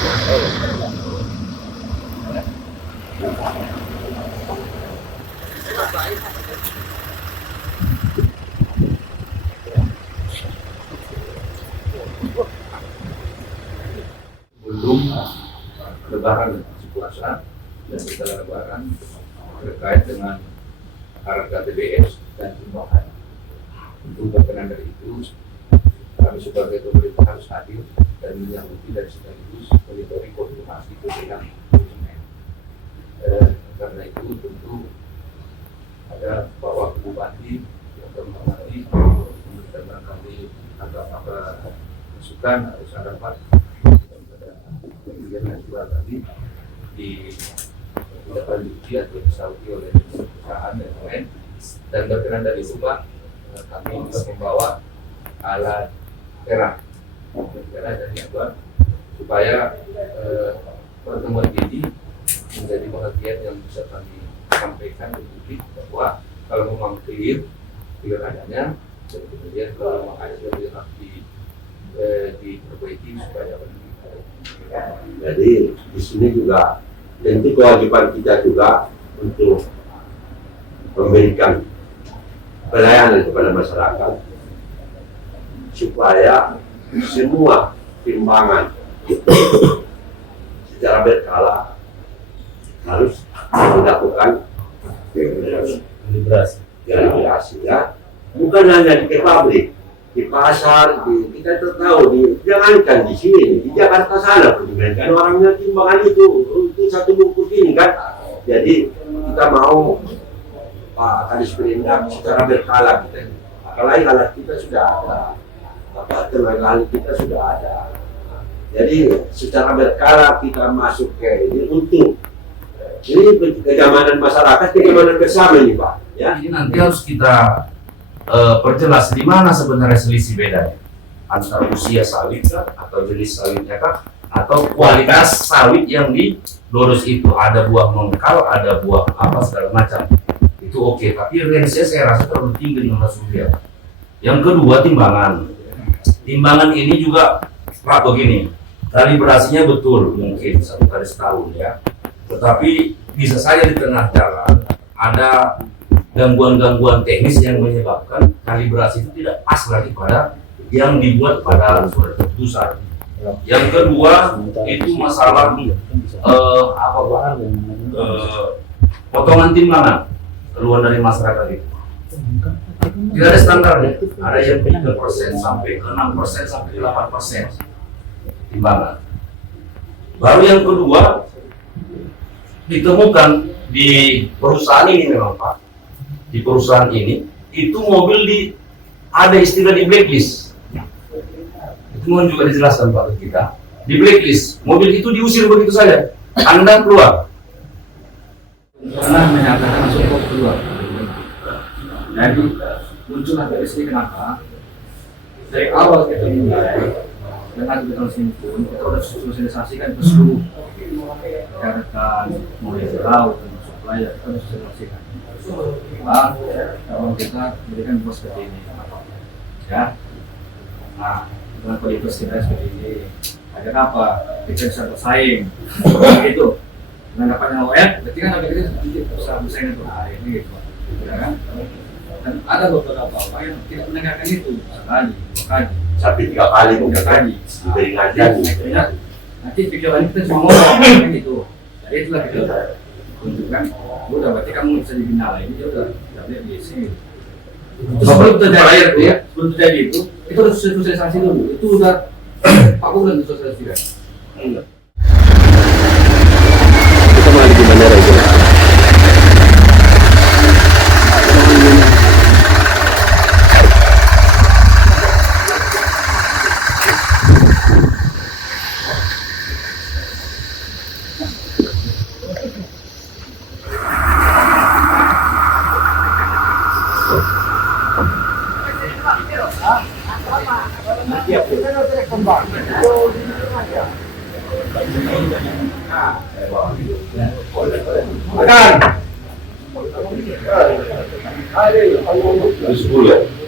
Belum Lebaran puasa dan setelah Lebaran terkait dengan harga TBS dan timbangan. Untuk berkenan dari itu, kami sebagai pemerintah harus hadir dan menyanggupi dari sekaligus monitoring konfirmasi kepentingan konsumen. Karena itu tentu ada Bapak Bupati yang terhormati memberikan barangkali apa masukan harus ada Pak kemudian juga tadi ditindaklanjuti atau disauti oleh perusahaan dan lain. Dan berkenan dari itu Pak, kami juga membawa alat terang dari Jabar supaya pertemuan ini menjadi bagian yang bisa kami sampaikan ke publik bahwa kalau memang clear adanya, dan kemudian kalau memang ada yang harus diperbaiki supaya jadi di sini juga tentu kewajiban kita juga untuk memberikan pelayanan kepada masyarakat supaya semua timbangan secara berkala harus dilakukan kalibrasi ya, bukan hanya di pabrik, di pasar, kita tahu jangankan di sini, di Jakarta sana kan orangnya timbangan itu satu bungkus ini kan. Jadi kita mau Pak Kadis Perindak secara berkala kita, apalagi alat kita sudah ada, tenaga ahli kita sudah ada. Jadi secara berkala kita masuk ke ini untuk ini kenyamanan masyarakat, kenyamanan bersama ini Pak. Ya. Ini nanti harus kita perjelas di mana sebenarnya selisih bedanya antara usia sawit atau jenis sawitnya kah, atau kualitas sawit yang dilurus itu, ada buah mengkal, ada buah apa segala macam, itu oke. Tapi range-nya saya rasa terlalu tinggi di Rupiah. Yang kedua timbangan ini juga Pak begini, kalibrasinya betul mungkin 1 kali setahun ya, tetapi bisa saja di tengah jalan ada gangguan-gangguan teknis yang menyebabkan kalibrasi itu tidak pas lagi pada yang dibuat pada surat keputusan. Yang kedua itu masalah potongan timbangan keluar dari masyarakat itu tidak ada standarnya, ada yang 3% sampai ke 6% sampai 8% timbangan. Baru yang kedua ditemukan di perusahaan ini memang Pak, di perusahaan ini itu mobil ada istilah di blacklist. Itu mohon juga dijelaskan Pak ke kita. Di blacklist, mobil itu diusir begitu saja. Anda keluar. Karena menyatakan masuk keluar. Jadi muncullah dari sini kenapa? Dari awal kita mulai dengan kita sini pun kita sudah sosialisasikan ke seluruh rekan mulai laut dan supplier, kita sudah sosialisasikan. Kalau kita berikan bos seperti ini, ya. Nah, dengan kualitas kita seperti ini, agar apa? Kita bisa bersaing, gitu. Dengan dapatnya OR, berarti kan kita bisa bersaing untuk hari ini, gitu. Ya kan? Dan ada beberapa orang yang tidak mendengarkan itu sekali, 2 kali, sampai 3 kali, 3 kali. diberi ngajian. Nanti pikiran kita cuma ngomong gitu. Jadi itulah kita tunjukkan. Udah berarti kamu bisa dibina lagi, dia udah boleh di sini. Sebelum terjadi ya, sebelum terjadi itu udah sosialisasi dulu. Itu udah Pak udah sosialisasikan. Enggak. Kita mau di bandara itu.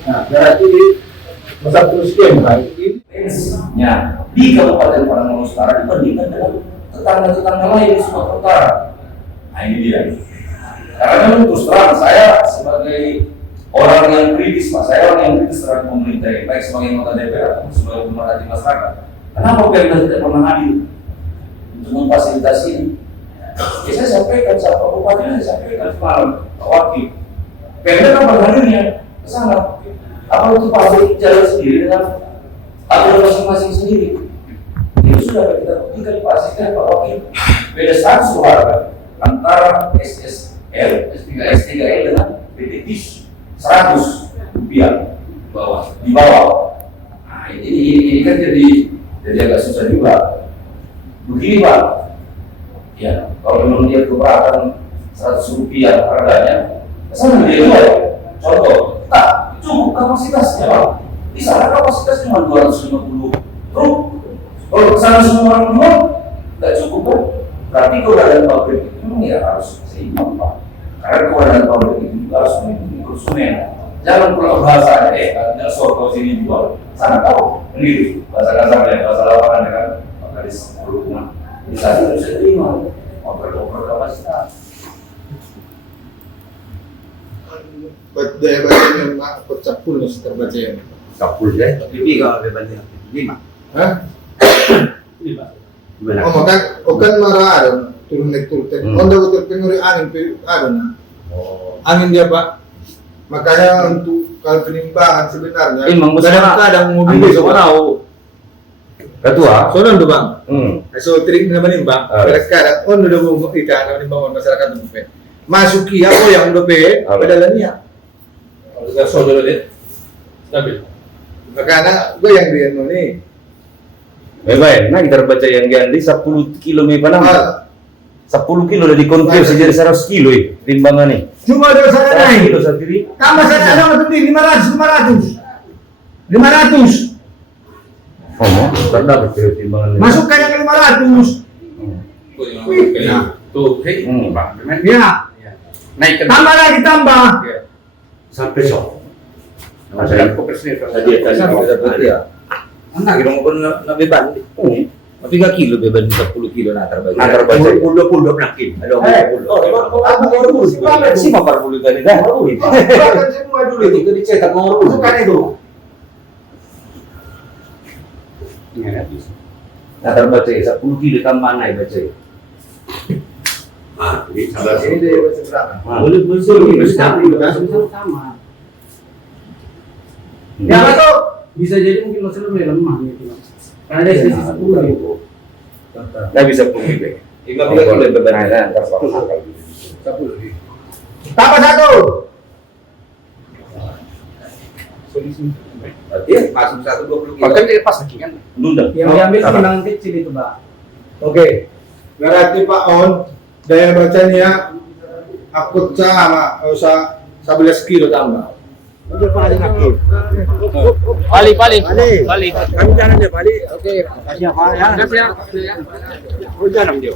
Nah, berarti satu skema Ya, di Kabupaten Parangan Utara dibandingkan dengan tetangga-tetangga lain di Sumatera Utara. Nah ini dia. Karena memang terus terang saya sebagai orang yang kritis, Pak, saya orang yang kritis terhadap pemerintah ini, baik sebagai anggota DPR atau sebagai pemerhati masyarakat. Kenapa Pemda tidak pernah hadir untuk memfasilitasi ini? Ya, saya sampaikan, saya Pak Bupati, saya sampaikan semalam, Pak Wakil. Pemda kan berhadirnya ke sana. Apa itu pabrik jalan sendiri dengan aturan masing-masing sendiri? Itu sudah kita buktikan pastikan Pak Wakil. Beda status keluarga antara SSL, S3L dengan PT TIS 100 rupiah di bawah. Nah, ini kan jadi agak susah juga. Begini Pak, ya kalau memang dia keberatan 100 rupiah harganya, kesana dia jual. Contoh, tak cukup kapasitasnya Pak. Di sana kapasitas cuma 250 truk. Kalau kesana semua orang jual, nggak cukup Pak. Berarti keberadaan pabrik itu memang ya harus seimbang Pak. Karena keberadaan pabrik itu juga harus melindungi konsumen. Jangan pulau bahasa, ada soto sini jual. Sana tahu, sendiri. Bahasa kasarnya, bahasa lapangan kan, garis berhubungan. Bisa harus terima, oper kapasitas. Daya bacanya mak capul nih terbaca yang. Kapul deh, tapi kalau bebannya 5. Hah? Gimana? Oh makan, okan marah ada turun naik turun. Onda betul penguri angin ada na. Angin dia Pak. Makanya untuk kalau penimbangan sebenarnya. Kadang-kadang mobil itu tahu. Ketua. Soalnya tuh Bang. So trik na menimbang. Kadang-kadang onda udah mau ikan na menimbang masyarakat itu Pak. Masuki ako yang udah pe, padalan niya. Udah saudara dia. Stabil. Makanya gue yang dia nih. Baik, nah kita baca yang ganti 10 kilo may panang. 10 kilo udah dikonversi jadi 100 kilo timbangan nih. Cuma ada sana 100 naik. kilo sendiri. Tambah sana ada lebih 500. Oh, terdapat timbangan. Masukkan yang 500. Nah, tuh, hei, Pak. Ya. Naikkan. Tambah lagi tambah. Sampai sok. Saya koperasi Tadi ya. Anak kita mau na beban. Tapi 3 kilo beban 10 kilo na terbagi. Antar baca. Puluh nakin. Ada Aku baru Si mapar puluh tadi dah. Bahkan semua dulu itu dicetak mau masukkan itu. Antar baca 10 kilo tambahan naik baca. Ini salah Ini dia seberapa? Boleh Sama. Ya betul. Bisa jadi mungkin masalah lebih lemah gitu. Karena dia sisi 10 gitu. Nggak bisa punggung. 5 kilo beban. Nah, antar 10. Tambah 1. Berarti masuk 120 kilo. Bahkan dia pas lagi kan. Lunda. Yang diambil timbangan kecil itu, Pak. Oke. Berarti Pak On daya bacanya akut sama usah 11 kilo tambah. Balik. Kami jalan dia balik. Oke, kasih apa ya? Kasih ya. Hujan dia.